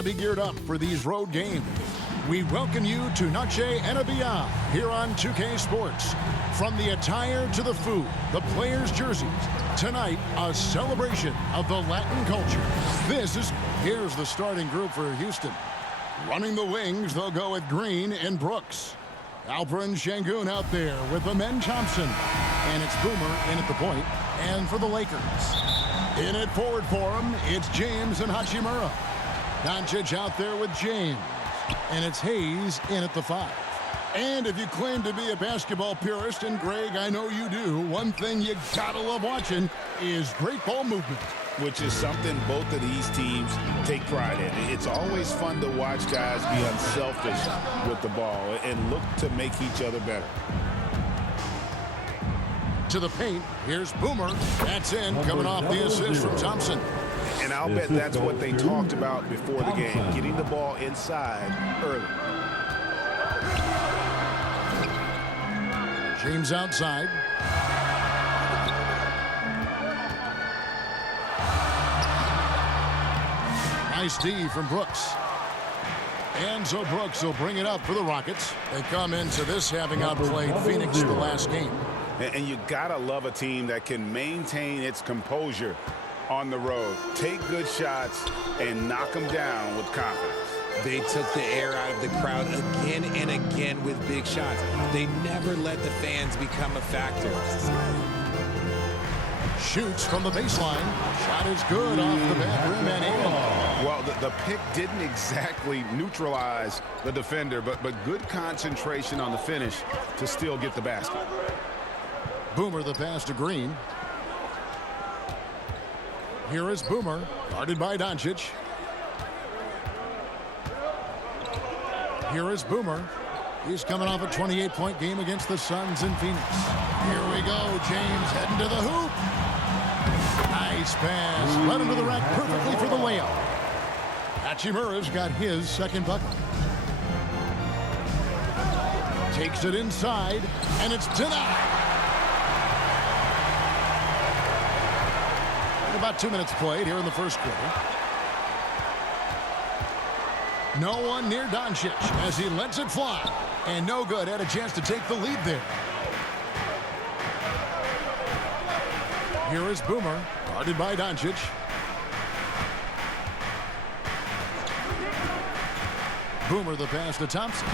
to be geared up for these road games. We welcome you to Noche and Beyond here on 2K Sports. From the attire to the food, the players' jerseys, tonight a celebration of the Latin culture. Here's the starting group for Houston. Running the wings, they'll go with Green and Brooks. Alperen Şengün out there with Amen Thompson. And it's Boomer in at the point. And for the Lakers, in at forward for him, it's James and Hachimura. Doncic out there with James. And it's Hayes in at the 5. And if you claim to be a basketball purist, and Greg, I know you do, one thing you gotta love watching is great ball movement. Which is something both of these teams take pride in. It's always fun to watch guys be unselfish with the ball and look to make each other better. To the paint, here's Boomer. That's in, coming off the assist from Thompson. And I'll bet that's what they talked about before the game, getting the ball inside early. James outside. Nice D from Brooks. And so Brooks will bring it up for the Rockets. They come into this having outplayed Phoenix the last game. And you gotta love a team that can maintain its composure on the road. Take good shots and knock them down with confidence. They took the air out of the crowd again and again with big shots. They never let the fans become a factor. Shoots from the baseline. Shot is good off the back rim and in. Well, the pick didn't exactly neutralize the defender, but good concentration on the finish to still get the basket. Boomer the pass to Green. Here is Boomer, guarded by Doncic. Here is Boomer. He's coming off a 28-point game against the Suns in Phoenix. Here we go. James heading to the hoop. Nice pass. Led him to the rack perfectly for the layup. Hachimura's got his second bucket. Takes it inside, and it's denied. About 2 minutes played here in the first quarter. No one near Doncic as he lets it fly. And no good. Had a chance to take the lead there. Here is Boomer, guarded by Doncic. Boomer the pass to Thompson.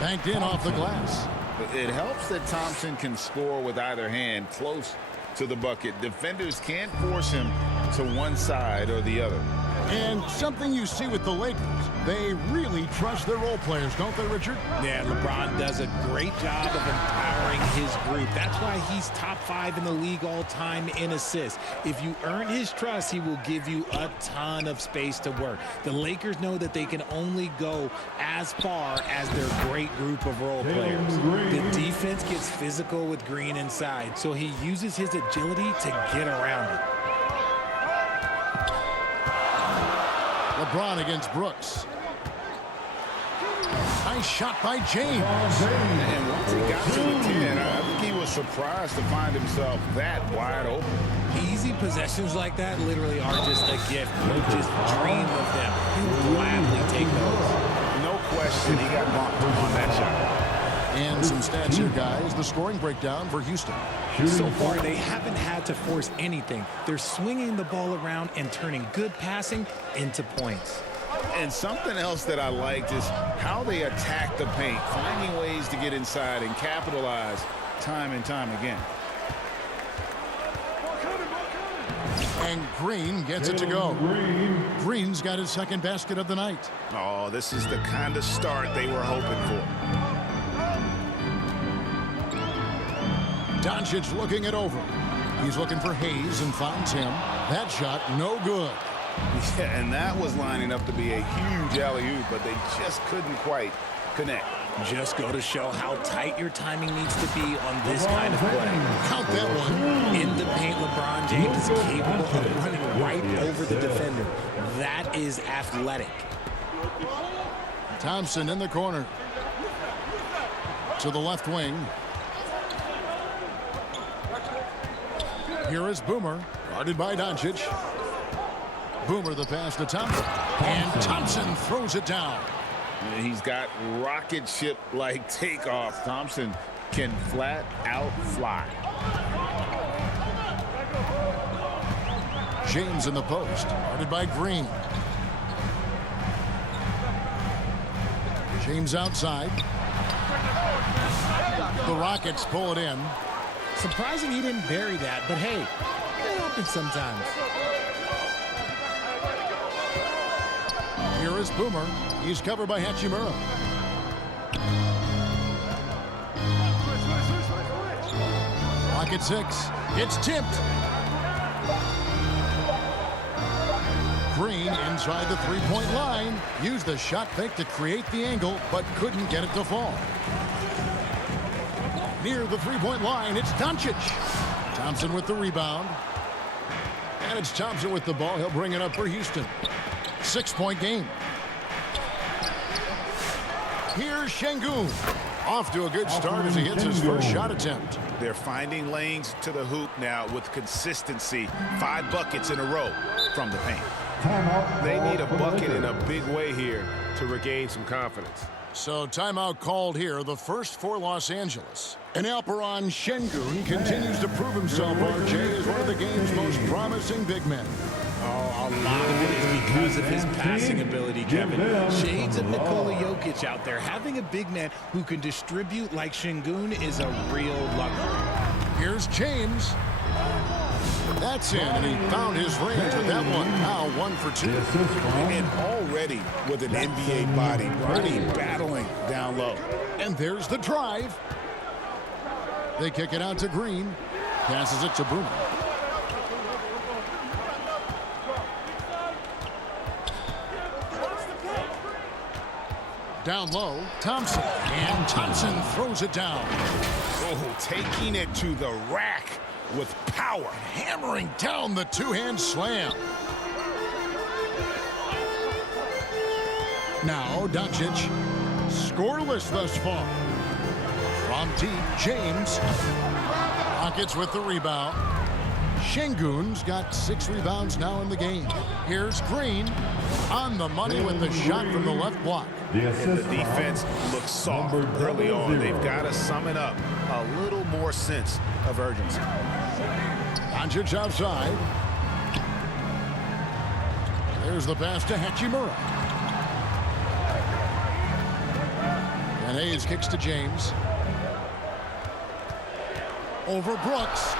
Banked in off the glass. It helps that Thompson can score with either hand close to the bucket. Defenders can't force him to one side or the other. And something you see with the Lakers, they really trust their role players, don't they, Richard? Yeah, LeBron does a great job of empowering his group. That's why he's top 5 in the league all time in assists. If you earn his trust, he will give you a ton of space to work. The Lakers know that they can only go as far as their great group of role players. The defense gets physical with Green inside, so he uses his agility to get around it. LeBron against Brooks. Nice shot by James. And once he got to the 10, I think he was surprised to find himself that wide open. Easy possessions like that literally are just a gift. You just dream of them. He'll gladly take those. No question he got bumped on that shot. And some stats here, guys. The scoring breakdown for Houston. So far, they haven't had to force anything. They're swinging the ball around and turning good passing into points. And something else that I liked is how they attack the paint, finding ways to get inside and capitalize time and time again. And Green gets it to go. Green's got his second basket of the night. Oh, this is the kind of start they were hoping for. Doncic looking it over. He's looking for Hayes and finds him. That shot, no good. Yeah, and that was lining up to be a huge alley-oop, but they just couldn't quite connect. Just go to show how tight your timing needs to be on this kind of play. Count that one. In the paint, LeBron James is capable of running right over the defender. That is athletic. Thompson in the corner. To the left wing. Here is Boomer, guarded by Doncic. Boomer the pass to Thompson. And Thompson throws it down. And he's got rocket ship-like takeoff. Thompson can flat out fly. James in the post, guarded by Green. James outside. The Rockets pull it in. Surprising he didn't bury that, but hey, it happens sometimes. Here is Boomer. He's covered by Hachimura. Rocket 6. It's tipped. Green inside the three-point line. Used the shot fake to create the angle, but couldn't get it to fall. Near the three-point line, it's Doncic. Thompson with the rebound. And it's Thompson with the ball. He'll bring it up for Houston. 6-point game. Here's Şengün. Off to a good start as he hits his first shot attempt. They're finding lanes to the hoop now with consistency. 5 buckets in a row from the paint. They need a bucket in a big way here to regain some confidence. So timeout called here, the first for Los Angeles. And Alperen Şengün continues to prove himself, RJ, as one of the game's most promising big men. Oh, a lot of it is because of his passing ability, Kevin. Shades of Nikola Jokic out there. Having a big man who can distribute like Şengün is a real luxury. Here's James. That's in, and he found his range with that one. Now 1 for 2. And already with an NBA body battling down low. And there's the drive. They kick it out to Green. Passes it to Boomer. Down low, Thompson. And Thompson throws it down. Oh, taking it to the rack with power. Hammering down the two-hand slam. Now Doncic, scoreless thus far. From deep, James. Rockets with the rebound. Şengün's got 6 rebounds now in the game. Here's Green on the money with the shot from the left block. And the defense looks soft early on. They've got to sum it up. A little more sense of urgency. Doncic outside. There's the pass to Hachimura. And Hayes kicks to James. Over Brooks.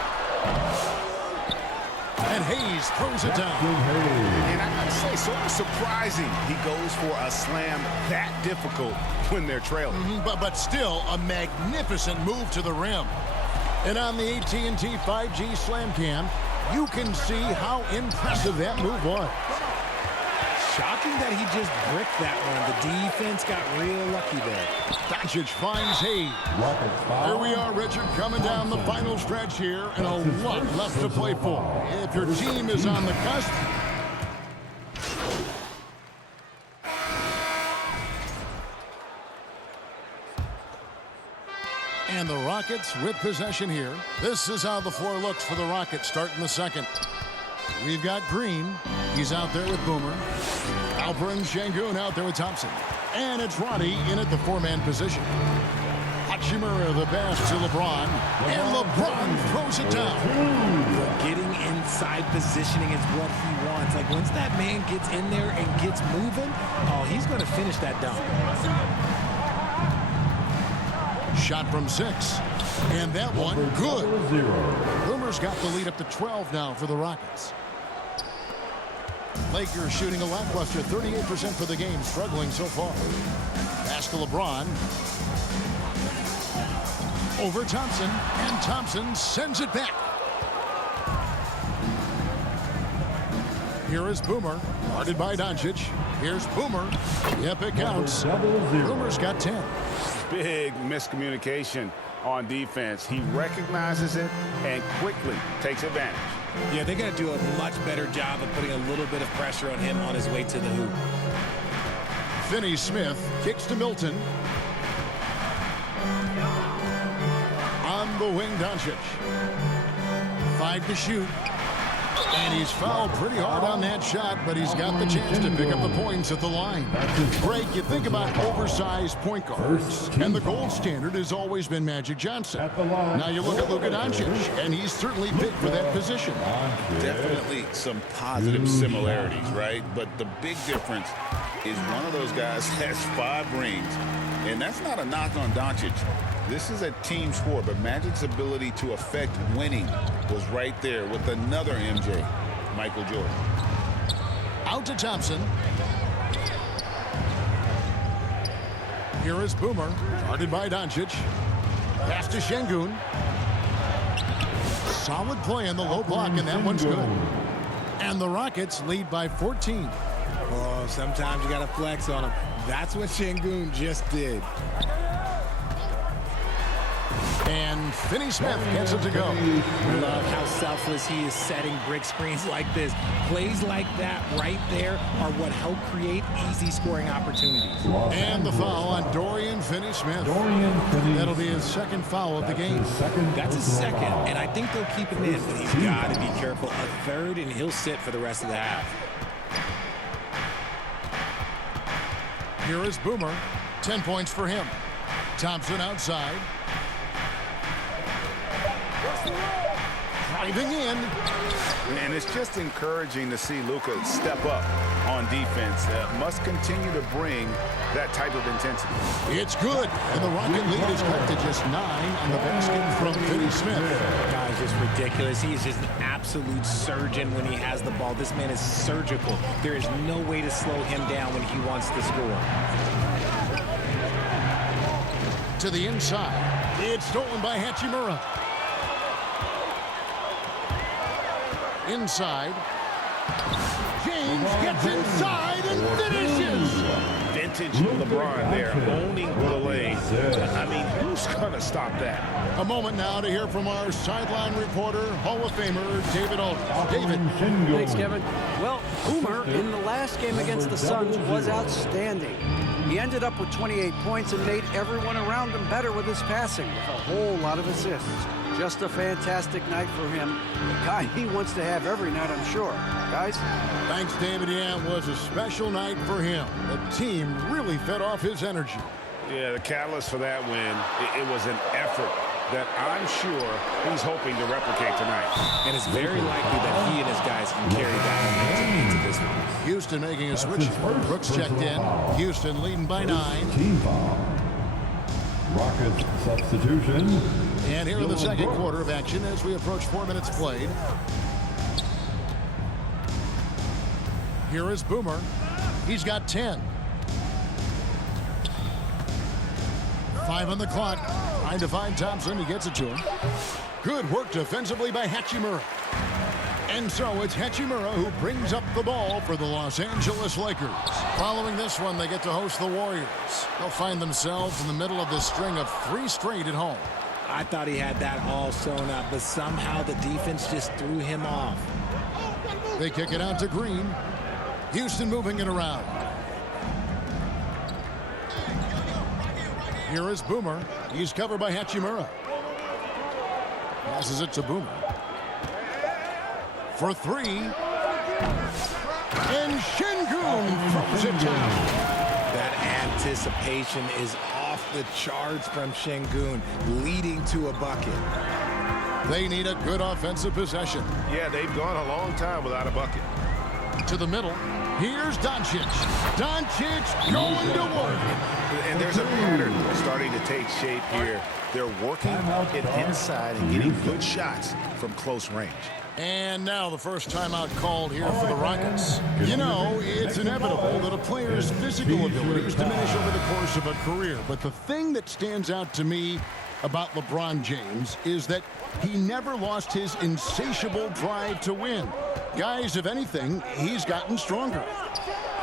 And Hayes throws it down. And I gotta say, sort of surprising he goes for a slam that difficult when they're trailing. But still a magnificent move to the rim. And on the AT&T 5G Slam Cam, you can see how impressive that move was. Shocking that he just bricked that one. The defense got real lucky there. Doncic finds Hayes. Here we are, Richard, coming down the final stretch here, and a lot left to play for. If your team is on the cusp, and the Rockets with possession here. This is how the floor looks for the Rockets starting the second. We've got Green. He's out there with Boomer. Alperen Şengün out there with Thompson. And it's Roddy in at the 4-man position. Hachimura the pass to LeBron. And LeBron throws it down. Getting inside positioning is what he wants. Like once that man gets in there and gets moving, oh, he's going to finish that dunk. Shot from 6. And that one good. Boomer's got the lead up to 12 now for the Rockets. Lakers shooting a lackluster 38% for the game, struggling so far. Pass to LeBron. Over Thompson, and Thompson sends it back. Here is Boomer, guarded by Doncic. Here's Boomer. Yep, it counts. Boomer's got 10. Big miscommunication on defense. He recognizes it and quickly takes advantage. Yeah, they got to do a much better job of putting a little bit of pressure on him on his way to the hoop. Finney Smith kicks to Milton. On the wing, Doncic. 5 to shoot. And he's fouled pretty hard on that shot, but he's got the chance to pick up the points at the line. Greg, you think about oversized point guards, and the gold standard has always been Magic Johnson. Now you look at Luka Doncic, and he's certainly fit for that position. Definitely some positive similarities, right? But the big difference is one of those guys has 5 rings, and that's not a knock on Doncic. This is a team sport, but Magic's ability to affect winning was right there with another MJ, Michael Jordan. Out to Thompson. Here is Boomer, guarded by Doncic. Pass to Şengün. Solid play in the low block, and that one's good. And the Rockets lead by 14. Oh, sometimes you got to flex on him. That's what Şengün just did. And Finney Smith gets it to go. Love how selfless he is setting brick screens like this. Plays like that right there are what help create easy scoring opportunities. And the foul on Dorian Finney-Smith. That'll be his second foul of the game. That's his second, and I think they'll keep him in, but he's got to be careful. A third, and he'll sit for the rest of the half. Here is Boomer. 10 points for him. Thompson outside. Driving in. And it's just encouraging to see Luka step up on defense. Must continue to bring that type of intensity. It's good. And the Rocket lead is cut to just 9 on the basket from Finney-Smith. Guy's just ridiculous. He is just an absolute surgeon when he has the ball. This man is surgical. There is no way to slow him down when he wants to score. To the inside. It's stolen by Hachimura. Inside. James gets inside and finishes. Vintage LeBron there, owning the lane. I mean, who's going to stop that? A moment now to hear from our sideline reporter, Hall of Famer David Aldridge. David. Thanks, Kevin. Well, Boomer in the last game against the Suns was outstanding. He ended up with 28 points and made everyone around him better with his passing, with a whole lot of assists. Just a fantastic night for him. The guy he wants to have every night, I'm sure. Guys? Thanks, David. Yeah, it was a special night for him. The team really fed off his energy. Yeah, the catalyst for that win, it was an effort that I'm sure he's hoping to replicate tonight. And it's very likely that he and his guys can carry that momentum into this one. Houston making a switch. Brooks checked in. Houston leading by 9. Team foul. Rockets substitution. And here in the second quarter of action as we approach 4 minutes played. Here is Boomer. He's got 10. 5 on the clock. Trying to find Thompson. He gets it to him. Good work defensively by Hachimura. And so it's Hachimura who brings up the ball for the Los Angeles Lakers. Following this one, they get to host the Warriors. They'll find themselves in the middle of this string of 3 straight at home. I thought he had that all sewn up, but somehow the defense just threw him off. They kick it out to Green. Houston moving it around. Here is Boomer. He's covered by Hachimura. Passes it to Boomer. For 3. And Şengün throws it down. That anticipation is off the charts from Şengün, leading to a bucket. They need a good offensive possession. Yeah, they've gone a long time without a bucket. To the middle. Here's Doncic. Doncic going to work. And there's a pattern starting to take shape here. They're working it inside and getting good shots from close range. And now the first timeout called here for the Rockets. You know, it's inevitable that a player's physical abilities diminish over the course of a career. But the thing that stands out to me about LeBron James is that he never lost his insatiable drive to win. Guys, if anything, he's gotten stronger.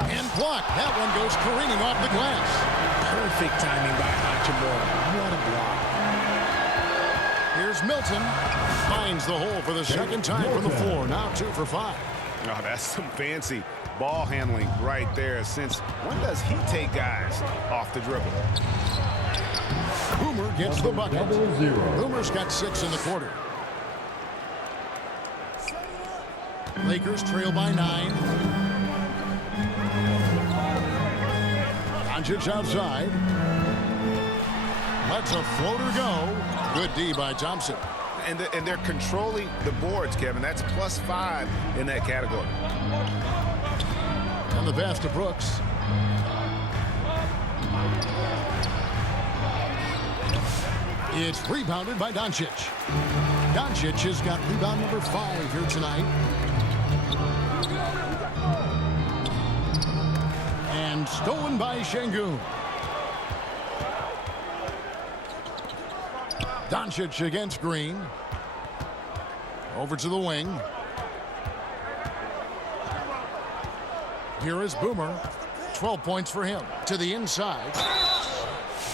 And blocked. That one goes careening off the glass. Perfect timing by Hachimura. What a block. Here's Milton. Finds the hole for the second time from the floor. Now 2 for 5. Oh, that's some fancy ball handling right there. Since when does he take guys off the dribble? Boomer gets the bucket. Boomer's got 6 in the quarter. Lakers trail by 9. Doncic outside. Lets a floater go. Good D by Thompson. And they're controlling the boards, Kevin. That's +5 in that category. And the pass to Brooks. It's rebounded by Doncic. Doncic has got rebound number 5 here tonight. And stolen by Şengün. Doncic against Green. Over to the wing. Here is Boomer. 12 points for him. To the inside.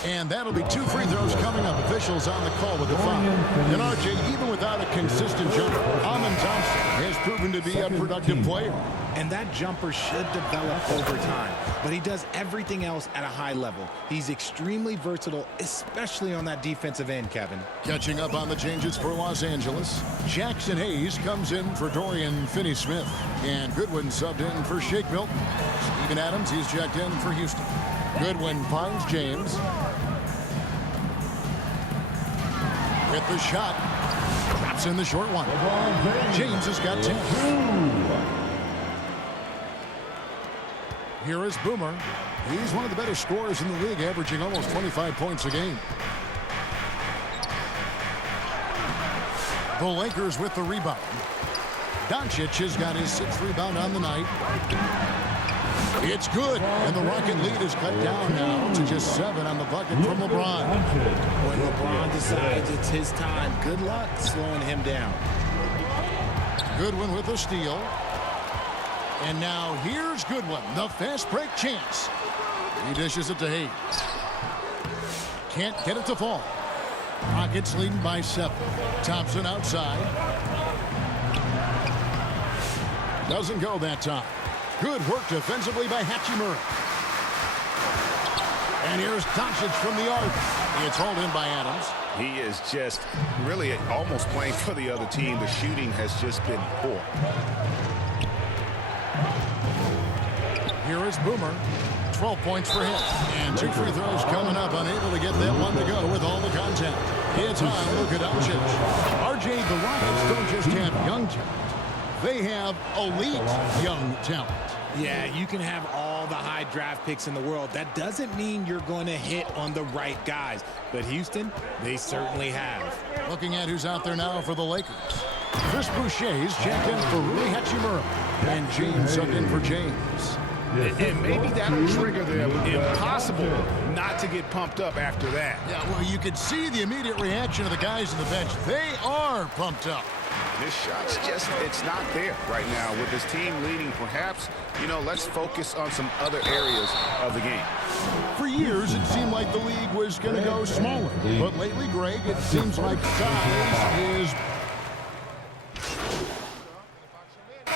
And that'll be 2 free throws coming up. Officials on the call with the foul. And RJ, even without a consistent jumper, Amin Thompson has proven to be a productive player. And that jumper should develop over time. But he does everything else at a high level. He's extremely versatile, especially on that defensive end, Kevin. Catching up on the changes for Los Angeles. Jackson Hayes comes in for Dorian Finney-Smith. And Goodwin subbed in for Shake Milton. Steven Adams, he's checked in for Houston. Goodwin finds James. With the shot. Drops in the short one. James has got 2. Here is Boomer. He's one of the better scorers in the league, averaging almost 25 points a game. The Lakers with the rebound. Doncic has got his 6th rebound on the night. It's good, and the Rocket lead is cut down now to just 7 on the bucket from LeBron. When LeBron decides it's his time, good luck slowing him down. Goodwin with a steal. And now here's Goodwin, the fast break chance. He dishes it to Hayes. Can't get it to fall. Rockets leading by 7. Thompson outside. Doesn't go that time. Good work defensively by Hachimura. And here's Doncic from the arc. It's hauled in by Adams. He is just really almost playing for the other team. The shooting has just been poor. Here is Boomer. 12 points for him. And 2 free throws coming up. Unable to get that one to go with all the contact. It's on Luka Doncic. RJ, the Rockets don't just have young talent. They have elite young talent. Yeah, you can have all the high draft picks in the world. That doesn't mean you're going to hit on the right guys. But Houston, they certainly have. Looking at who's out there now for the Lakers. Chris Boucher's checked in for Rui Hachimura. And James subbed in for James. And maybe that'll trigger them. Impossible not to get pumped up after that. Yeah, well, you could see the immediate reaction of the guys on the bench. They are pumped up. This shot's just, it's not there right now with this team leading. Perhaps, let's focus on some other areas of the game. For years, it seemed like the league was going to go smaller. But lately, Greg, it seems like size is...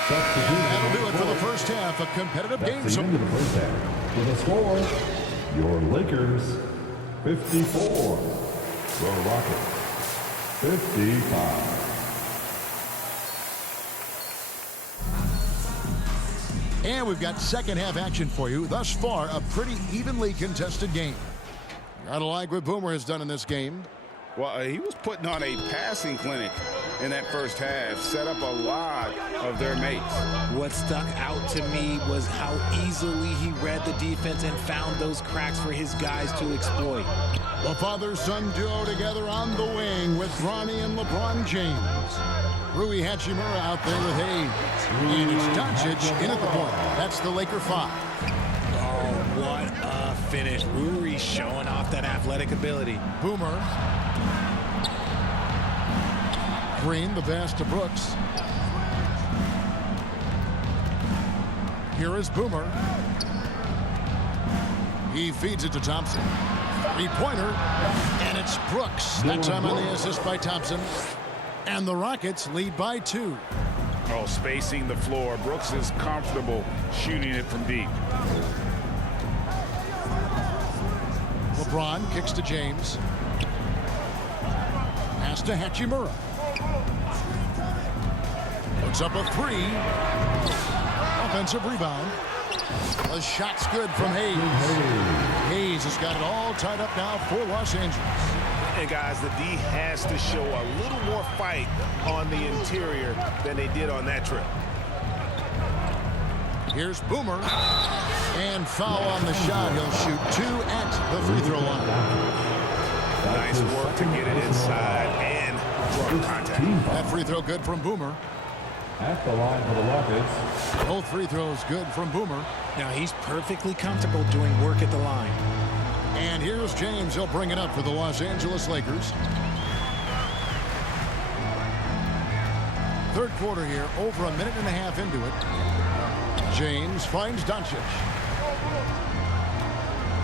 That'll do it for the first half. A competitive game. That's the end of the first half. With a score, your Lakers 54, your Rockets 55. And we've got second half action for you. Thus far, a pretty evenly contested game. Gotta like what Boomer has done in this game. Well, he was putting on a passing clinic in that first half, set up a lot of their mates. What stuck out to me was how easily he read the defense and found those cracks for his guys to exploit. The father-son duo together on the wing with Bronny and LeBron James. Rui Hachimura out there with Hayes. And it's Doncic in at the point. That's the Laker 5. Oh, what a finish. Rui showing off that athletic ability. Boomer. Green, the pass to Brooks. Here is Boomer. He feeds it to Thompson. Three-pointer, and it's Brooks. That time on the assist by Thompson. And the Rockets lead by 2. Oh, spacing the floor. Brooks is comfortable shooting it from deep. LeBron kicks to James. Pass to Hachimura. Puts up a three. Offensive rebound. The shot's good from Hayes. Hayes has got it all tied up now for Los Angeles. And guys, the D has to show a little more fight on the interior than they did on that trip. Here's Boomer. And foul on the shot. He'll shoot 2 at the free throw line. Nice work to get it inside and draw contact. That free throw good from Boomer. At the line for the Rockets. Both free throws good from Boomer. Now he's perfectly comfortable doing work at the line. And here's James. He'll bring it up for the Los Angeles Lakers. Third quarter here, over a minute and a half into it. James finds Doncic.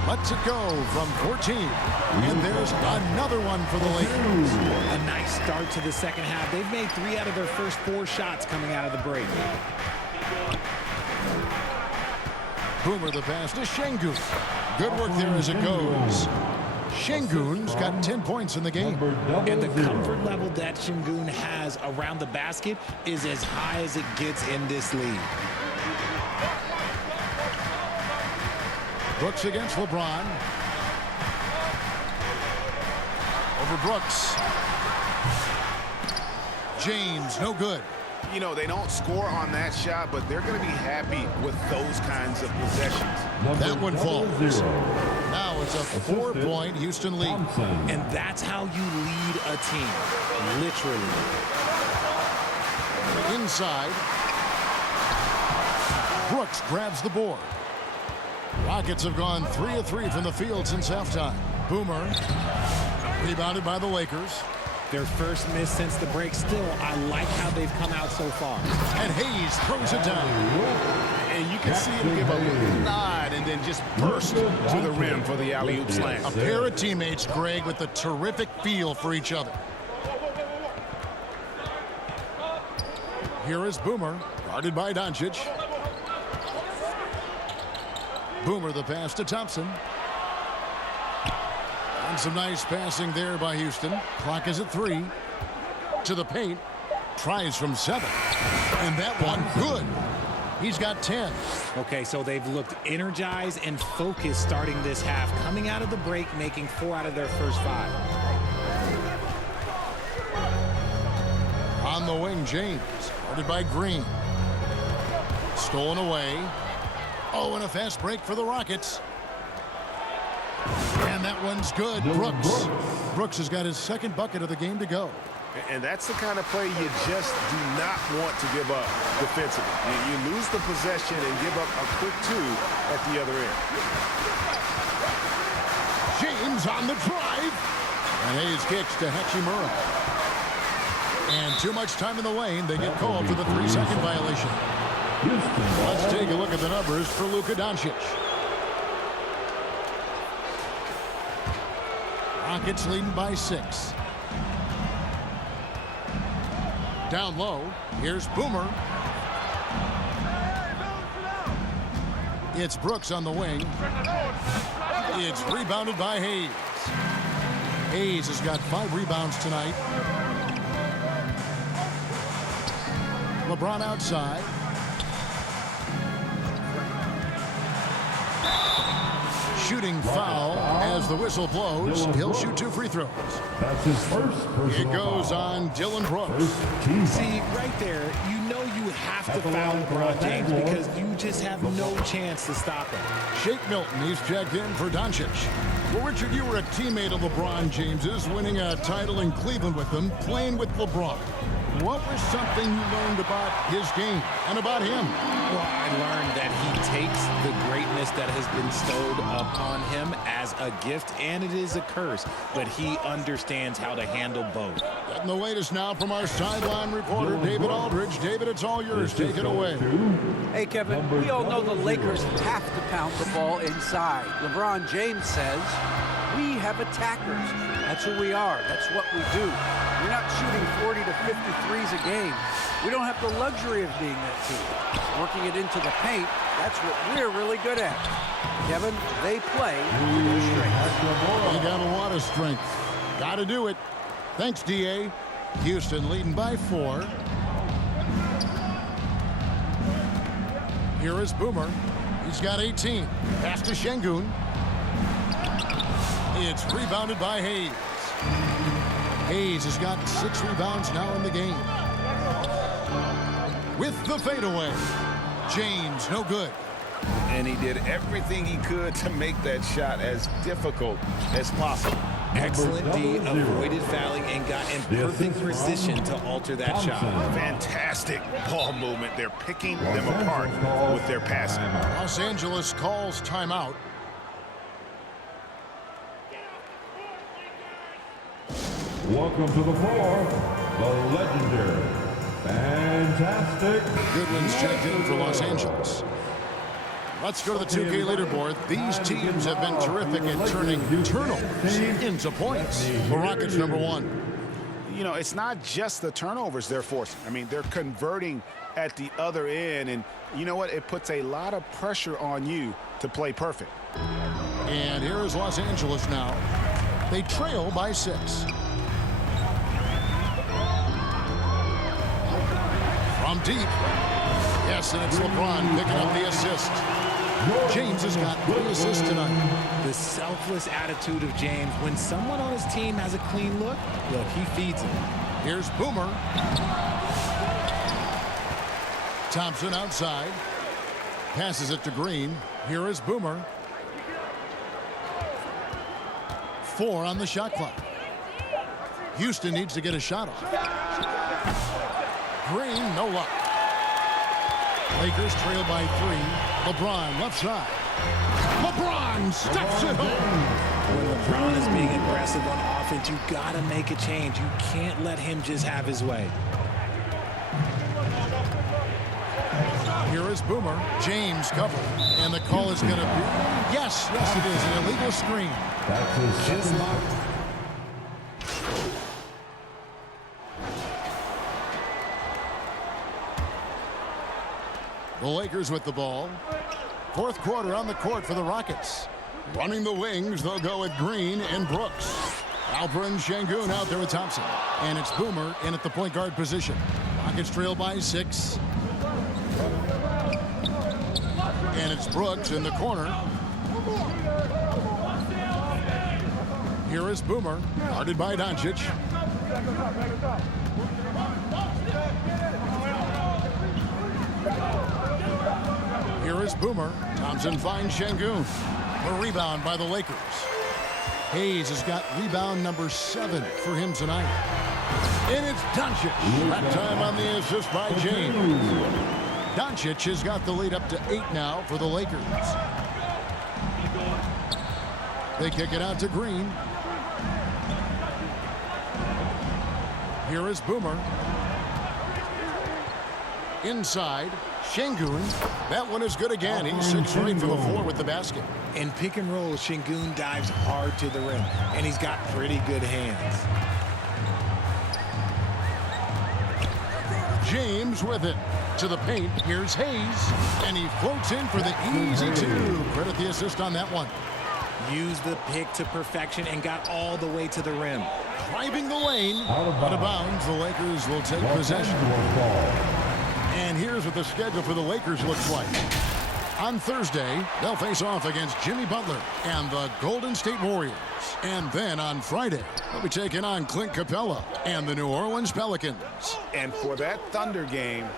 Lets it go from 14. And there's another one for the Lakers. A nice start to the second half. They've made 3 out of their first 4 shots coming out of the break. Boomer the pass to Şengün. Good work there as it goes. Şengün's got 10 points in the game. And the comfort level that Şengün has around the basket is as high as it gets in this league. Brooks against LeBron. Over Brooks. James, no good. You know, they don't score on that shot, but they're going to be happy with those kinds of possessions. That one falls. Now it's a 4-point Houston lead. And that's how you lead a team, literally. Inside. Brooks grabs the board. Rockets have gone 3 of 3 from the field since halftime. Boomer rebounded by the Lakers. Their first miss since the break. Still, I like how they've come out so far. And Hayes throws it down. And you can see him give a little nod and then just burst to the rim for the alley-oop slam. A pair of teammates, Greg, with a terrific feel for each other. Here is Boomer, guarded by Doncic. Boomer the pass to Thompson. And some nice passing there by Houston. Clock is at 3. To the paint. Tries from 7. And that one good. He's got 10. Okay, so they've looked energized and focused starting this half. Coming out of the break, making 4 out of their first 5. On the wing, James. Guarded by Green. Stolen away. Oh, and a fast break for the Rockets. And that one's good. Brooks. Brooks has got his second bucket of the game to go. And that's the kind of play you just do not want to give up defensively. You lose the possession and give up a quick 2 at the other end. James on the drive. And Hayes kicks to Hachimura. And too much time in the lane. They get called for the 3-second violation. Let's take a look at the numbers for Luka Doncic. Rockets leading by 6. Down low, here's Boomer. It's Brooks on the wing. It's rebounded by Hayes. Hayes has got 5 rebounds tonight. LeBron outside. Shooting foul as the whistle blows. He'll shoot 2 free throws. That's his first personal It goes foul. on Dylan Brooks. See, right there, you know you have to foul LeBron James because you just have no chance to stop him. Shake Milton, he's checked in for Doncic. Well, Richard, you were a teammate of LeBron James's, winning a title in Cleveland with him, playing with LeBron. What was something you learned about his game and about him? Well, I learned that he takes the greatness that has been bestowed upon him as a gift, and it is a curse, but he understands how to handle both. Getting the latest now from our sideline reporter, David Aldridge. David, it's all yours. Take it away. Hey, Kevin, we all know the Lakers have to pound the ball inside. LeBron James says, we have attackers. That's who we are. That's what we do. We're not shooting 40 to 53s a game. We don't have the luxury of being that team. Working it into the paint, that's what we're really good at. Kevin, they play to their strengths. You got a lot of strength. Got to do it. Thanks, D.A. Houston leading by 4. Here is Boomer. He's got 18. Pass to Şengün. It's rebounded by Hayes. Hayes has got 6 rebounds now in the game. With the fadeaway. James, no good. And he did everything he could to make that shot as difficult as possible. Excellent D, avoided fouling, and got in perfect position to alter that shot. Fantastic ball movement. They're picking them apart with their passing. Los Angeles calls timeout. Welcome to the floor, the legendary, fantastic. Goodwin's checked in for Los Angeles. Let's go to the 2K leaderboard. These teams have been terrific at turning turnovers into points. The Rockets #1. You know, it's not just the turnovers they're forcing. I mean, they're converting at the other end. And you know what? It puts a lot of pressure on you to play perfect. And here is Los Angeles now. They trail by 6. From deep. Yes, and it's LeBron picking up the assist. James has got 3 assists tonight. The selfless attitude of James. When someone on his team has a clean look, he feeds him. Here's Boomer. Thompson outside. Passes it to Green. Here is Boomer. 4 on the shot clock. Houston needs to get a shot off. Green, no luck. Lakers trail by 3. LeBron left side. LeBron steps it home. When LeBron is being aggressive on offense, you got to make a change. You can't let him just have his way. Here is Boomer. James covered. And the call is going to be... Yes, it is. An illegal screen. That's his Just second. locked. The Lakers with the ball. 4th quarter on the court for the Rockets. Running the wings, they'll go with Green and Brooks. Alperen Şengün out there with Thompson. And it's Boomer in at the point guard position. Rockets trail by 6. And it's Brooks in the corner. Here is Boomer, guarded by Doncic. Here is Boomer. Thompson finds Şengün. The rebound by the Lakers. Hayes has got rebound number 7 for him tonight. And it's Doncic. That time on the assist by James. Doncic has got the lead up to 8 now for the Lakers. They kick it out to Green. Here is Boomer. Inside. Şengün. That one is good again. He's 6 straight from the floor with the basket. In pick and roll, Şengün dives hard to the rim, and he's got pretty good hands. James with it. To the paint. Here's Hayes. And he floats in for the easy 2. Credit the assist on that one. Used the pick to perfection and got all the way to the rim. Driving the lane. Out of bounds. The Lakers will take possession. And here's what the schedule for the Lakers looks like. On Thursday, they'll face off against Jimmy Butler and the Golden State Warriors. And then on Friday, they'll be taking on Clint Capella and the New Orleans Pelicans. And for that Thunder game,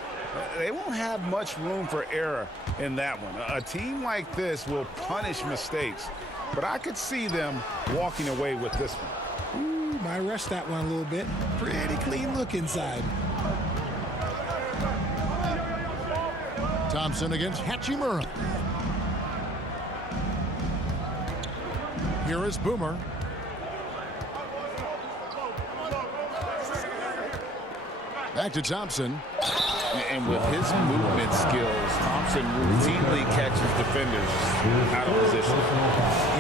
they won't have much room for error in that one. A team like this will punish mistakes, but I could see them walking away with this one. Ooh, might rush that one a little bit. Pretty clean look inside. Thompson against Hachimura. Here is Boomer. Back to Thompson. And with his movement skills, Thompson routinely catches defenders out of position.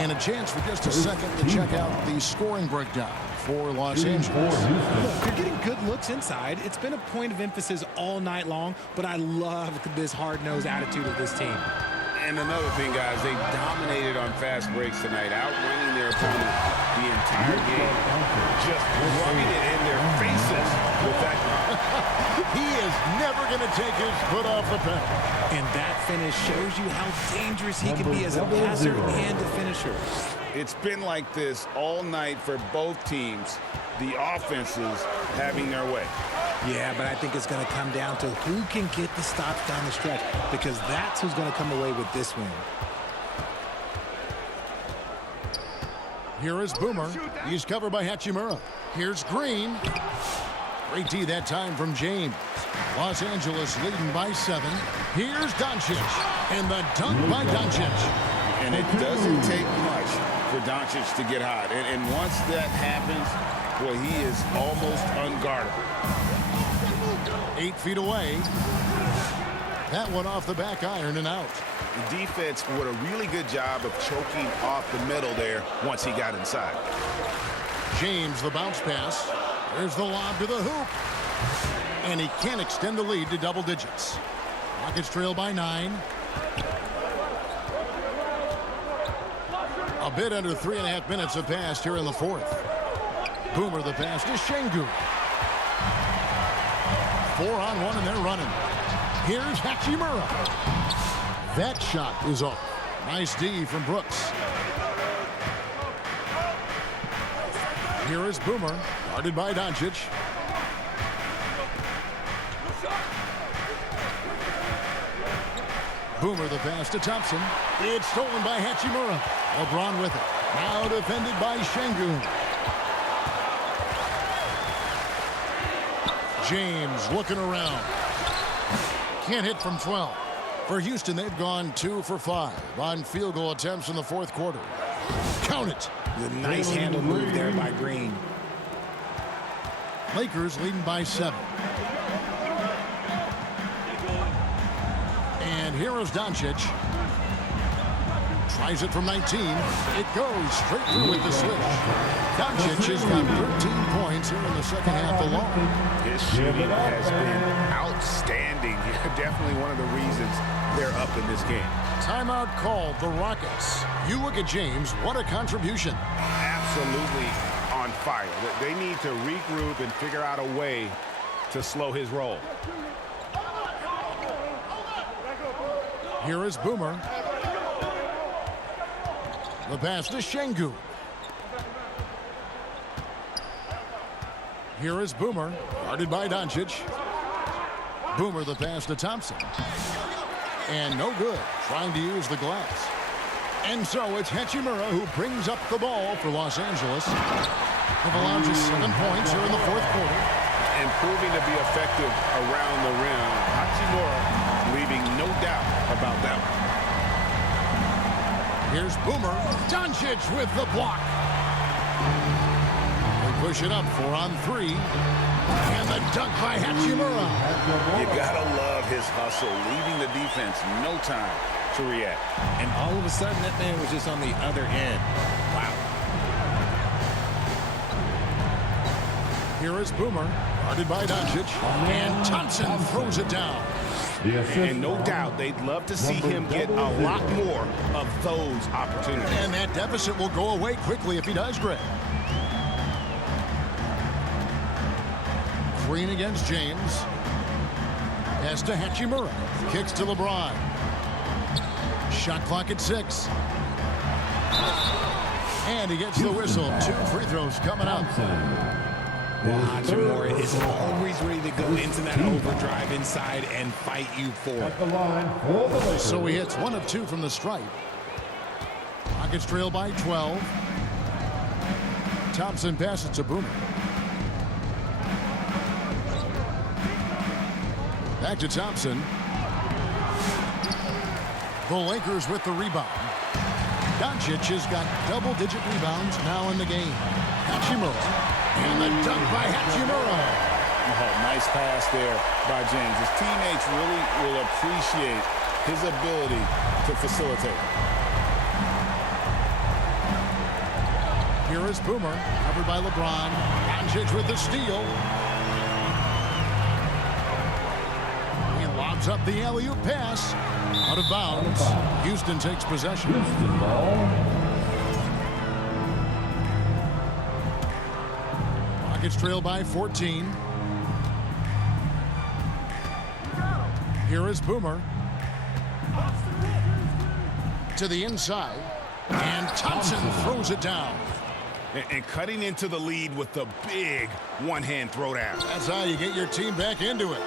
And a chance for just a second to check out the scoring breakdown for Los Angeles. Look, they're getting good looks inside. It's been a point of emphasis all night long, but I love this hard-nosed attitude of this team. And another thing, guys, they dominated on fast breaks tonight, outrunning their opponent the entire game. Just rubbing it in their faces with that. He is never going to take his foot off the pedal. And that finish shows you how dangerous he can be as a passer and a finisher. It's been like this all night for both teams. The offenses having their way. Yeah, but I think it's going to come down to who can get the stops down the stretch, because that's who's going to come away with this win. Here is Boomer. He's covered by Hachimura. Here's Green. Great D that time from James. Los Angeles leading by 7. Here's Doncic. And the dunk by Doncic. And it doesn't take much for Doncic to get hot. And once that happens, well, he is almost unguardable. 8 feet away. That one off the back iron and out. The defense did a really good job of choking off the middle there once he got inside. James, the bounce pass. There's the lob to the hoop. And he can't extend the lead to double digits. Rockets trail by 9. A bit under 3.5 minutes have passed here in the fourth. Boomer the pass to Şengün. 4-on-1 and they're running. Here's Hachimura. That shot is off. Nice D from Brooks. Here is Boomer, guarded by Doncic. Boomer the pass to Thompson. It's stolen by Hachimura. LeBron with it. Now defended by Şengün. James looking around. Can't hit from 12. For Houston, they've gone 2 for 5 on field goal attempts in the fourth quarter. Count it. The nice handle move there by Green. Lakers leading by 7. And here is Doncic. Tries it from 19. It goes straight through with the switch. Doncic has got 13 points here in the second half alone. His shooting has been outstanding. Definitely one of the reasons they're up in this game. Timeout called the Rockets. You look at James, what a contribution. Absolutely on fire. They need to regroup and figure out a way to slow his roll. Here is Boomer. The pass to Şengün. Here is Boomer, guarded by Doncic. Boomer the pass to Thompson. And no good, trying to use the glass. And so it's Hachimura who brings up the ball for Los Angeles. They've allowed just 7 points here in the fourth quarter. And proving to be effective around the rim. Hachimura leaving no doubt about that one. Here's Boomer. Doncic with the block. They push it up 4-on-3. And the dunk by Hachimura. You gotta love his hustle, leaving the defense no time to react. And all of a sudden, that man was just on the other end. Wow. Here is Boomer, guarded by Doncic. And Thompson throws it down. And no doubt they'd love to see him get a lot more of those opportunities. And that deficit will go away quickly if he does, Greg. Green against James. Pass to Hachimura. Kicks to LeBron. Shot clock at 6. And he gets the whistle. 2 free throws coming up. Hachimura is always ready to go into that overdrive inside and fight you for it. So he hits 1 of 2 from the stripe. Rockets trail by 12. Thompson passes to Boomer. Back to Thompson. The Lakers with the rebound. Doncic has got double-digit rebounds now in the game. Hachimura. And the dunk by Hachimura. Oh, nice pass there by James. His teammates really will appreciate his ability to facilitate. Here is Boomer, covered by LeBron. Doncic with the steal. He lobs Gives up the alley-oop pass. Out of bounds. Houston takes possession. Houston ball. Rockets trail by 14. Here is Boomer. To the inside. And Thompson throws it down. And cutting into the lead with the big one-hand throwdown. That's how you get your team back into it.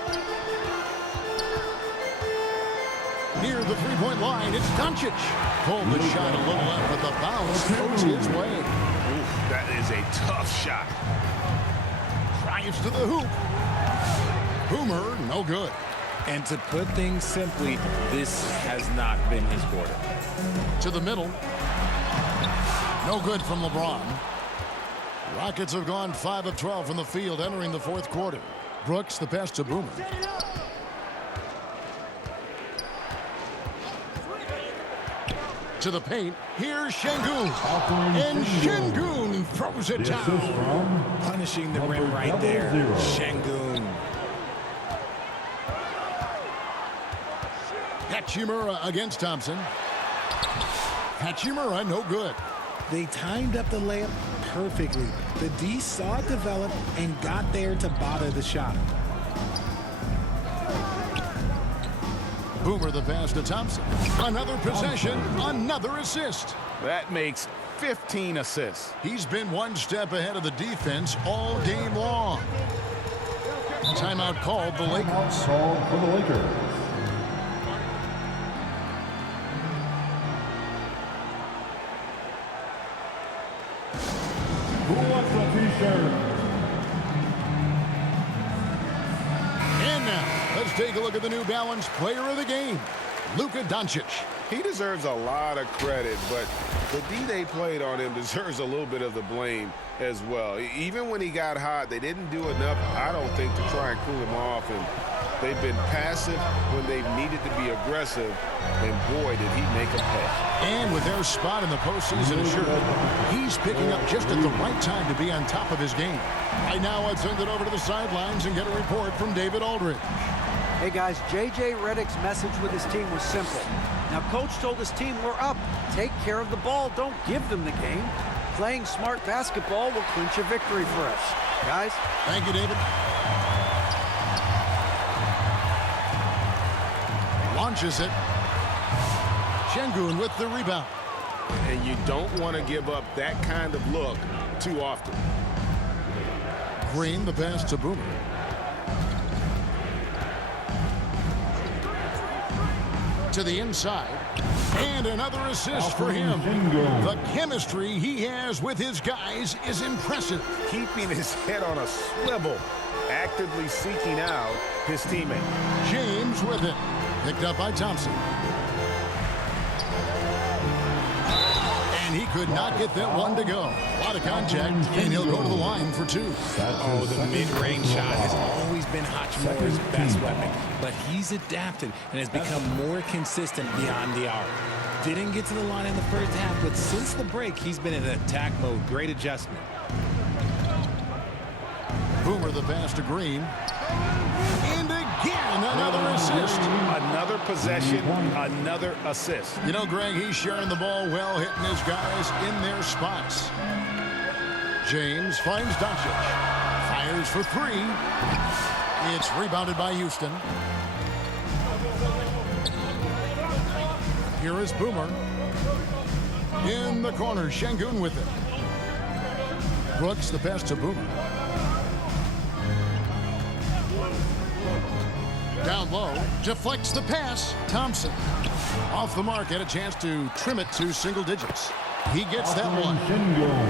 Near the three-point line, it's Doncic. Pulled the shot a little left, but the bounce goes his way. Ooh, that is a tough shot. Drives to the hoop. Boomer, no good. And to put things simply, this has not been his quarter. To the middle. No good from LeBron. Rockets have gone 5 of 12 from the field entering the fourth quarter. Brooks, the pass to Boomer. To the paint. Here's Şengün. And Şengün throws it down. Punishing the rim right there. Şengün. Hachimura against Thompson. Hachimura, no good. They timed up the layup perfectly. The D saw it develop and got there to bother the shot. Boomer the pass to Thompson. Another possession, another assist. That makes 15 assists. He's been one step ahead of the defense all game long. Timeout called the Lakers. Timeout called for the Lakers. Who wants a t-shirt? And now, let's take a look at the New Balance player of the game, Luka Doncic. He deserves a lot of credit, but the D they played on him deserves a little bit of the blame as well. Even when he got hot, they didn't do enough, I don't think, to try and cool him off. And they've been passive when they've needed to be aggressive, and boy, did he make a pay. And with their spot in the postseason assured, he's picking up just at the right time to be on top of his game. Right now, let's send it over to the sidelines and get a report from David Aldridge. Hey guys, J.J. Redick's message with his team was simple. Now, coach told his team, we're up. Take care of the ball. Don't give them the game. Playing smart basketball will clinch a victory for us. Guys? Thank you, David. Launches it. Şengün with the rebound. And you don't want to give up that kind of look too often. Green, the pass to Boomer. To the inside. And another assist for him. The chemistry he has with his guys is impressive. Keeping his head on a swivel, actively seeking out his teammate. James with it. Picked up by Thompson. And he could not get that one to go. A lot of contact, and he'll go to the line for two. Oh, the mid-range shot has always been Hachimura's best weapon, but he's adapted and has become more consistent beyond the arc. Didn't get to the line in the first half, but since the break, he's been in attack mode. Great adjustment. Boomer the pass to Green. And again, another assist. Another possession, another assist. You know, Greg, he's sharing the ball well, hitting his guys in their spots. James finds Doncic. Fires for three. It's rebounded by Houston. Here is Boomer. In the corner, Şengün with it. Brooks the pass to Boomer. Down low, deflects the pass. Thompson off the mark, had a chance to trim it to single digits. He gets that one.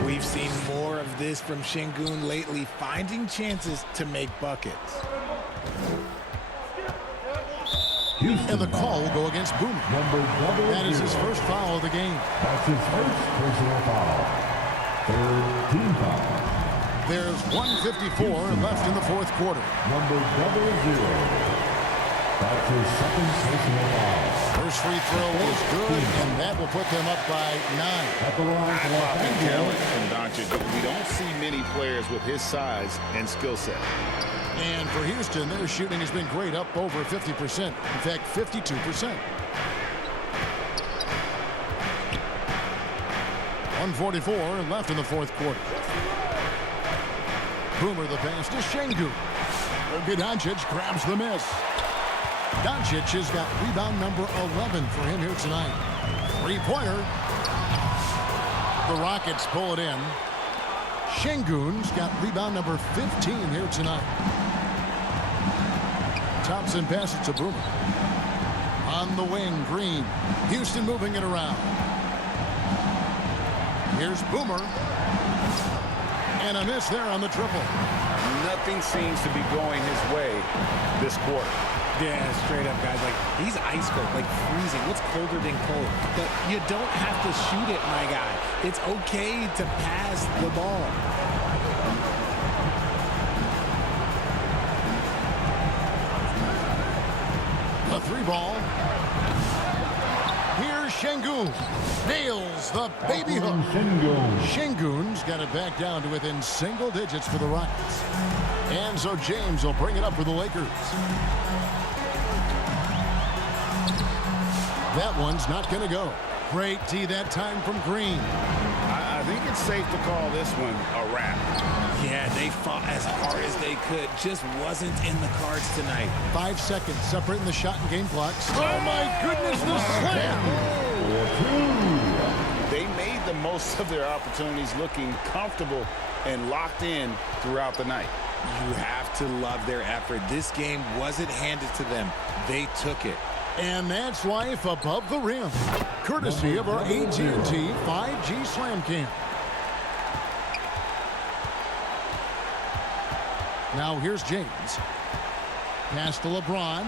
We've seen more of this from Şengün lately, finding chances to make buckets. And the call will go against Boomer. That is his first foul of the game. That's his first personal foul. Third team foul. There's 1:54 left in the fourth quarter. Number 00. That's his second personal foul. First free throw is good, and that will put them up by 9. At the line for Los Angeles. Talent from Doncic. We don't see many players with his size and skill set. And for Houston, their shooting has been great, up over 50%. In fact, 52%. 144 left in the fourth quarter. Boomer the pass to Şengün. Doncic grabs the miss. Doncic has got rebound number 11 for him here tonight. Three-pointer. The Rockets pull it in. Şengün's got rebound number 15 here tonight. Thompson passes to Boomer. On the wing, Green. Houston moving it around. Here's Boomer. And a miss there on the triple. Nothing seems to be going his way this quarter. Yeah, straight up, guys. Like, he's ice cold, like freezing. What's colder than cold? But you don't have to shoot it, my guy. It's okay to pass the ball. The three ball. Here's Şengün. Nails the baby hook. Şengün's got it back down to within single digits for the Rockets. And so James will bring it up for the Lakers. That one's not going to go. Great tee that time from Green. I think it's safe to call this one a wrap. Yeah, they fought as hard as they could. Just wasn't in the cards tonight. 5 seconds separating the shot and game clocks. Oh, my goodness, the slam. They made the most of their opportunities, looking comfortable and locked in throughout the night. You have to love their effort. This game wasn't handed to them. They took it. And that's life above the rim, courtesy of our AT&T 5G Slam Cam. Now here's James. Pass to LeBron.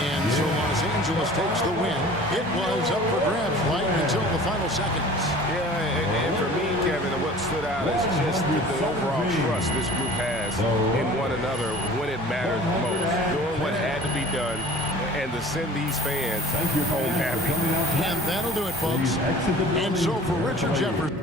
And so Los Angeles takes the win. It was up for grabs right until the final seconds. Yeah, and for me, Kevin, what stood out is just the overall trust this group has in one another when it mattered the most. Doing what had to be done and to send these fans home happy. And that'll do it, folks. And so for Richard Jefferson.